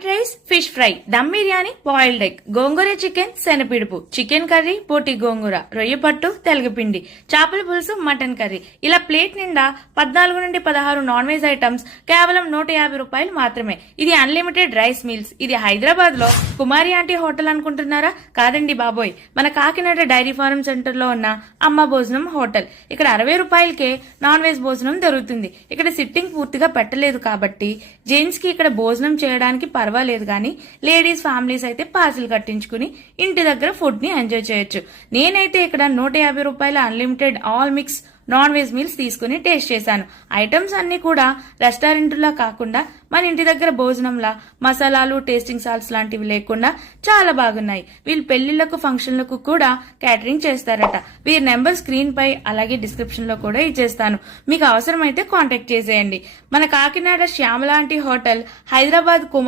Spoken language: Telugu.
White rice, fish fry, dum biryani, boiled egg, gongura chicken, శనపిడుపు, చికెన్ కర్రీ, పోటీ గోంగూర, రొయ్య పట్టు, తెలగపిండి, చేపల పులుసు, మటన్ కర్రీ, ఇలా ప్లేట్ నిండా 14 నుండి 16 నాన్ వెజ్ ఐటమ్స్ కేవలం 150 రూపాయలు మాత్రమే. ఇది అన్లిమిటెడ్ రైస్ మీల్స్. ఇది హైదరాబాద్ లో కుమారి ఆంటీ హోటల్ అనుకుంటున్నారా? కాదండి బాబోయ్, మన కాకినాడ డైరీ ఫార్మ్ సెంటర్ లో ఉన్న అమ్మ భోజనం హోటల్. ఇక్కడ 60 రూపాయలకే నాన్ వెజ్ భోజనం దొరుకుతుంది. ఇక్కడ సిట్టింగ్ పూర్తిగా పెట్టలేదు కాబట్టి జెంట్స్ కి ఇక్కడ భోజనం చేయడానికి పర్వాలేదు, కానీ లేడీస్ ఫ్యామిలీస్ అయితే పార్సిల్ కట్టించుకుని ఇంటి దగ్గర ఫుడ్ ని ఎంజాయ్ చేయొచ్చు. నేనైతే ఇక్కడ 150 రూపాయల unlimited all mix non veg meals తీసుకుని టేస్ట్ చేశాను. ఐటమ్స్ అన్ని కూడా రెస్టారెంట్లా కాకుండా మన ఇంటి దగ్గర భోజనంలా మసాలాలు, టేస్టింగ్ సాల్ట్స్ లాంటివి లేకుండా చాలా బాగున్నాయి. వీళ్ళు పెళ్లిళ్లకు, ఫంక్షన్లకు కూడా క్యాటరింగ్ చేస్తారట. వీరి నెంబర్ స్క్రీన్ పై అలాగే డిస్క్రిప్షన్ లో కూడా ఇచ్చేస్తాను. మీకు అవసరమైతే కాంటాక్ట్ చేసేయండి. మన కాకినాడ శ్యామలాంటి హోటల్, హైదరాబాద్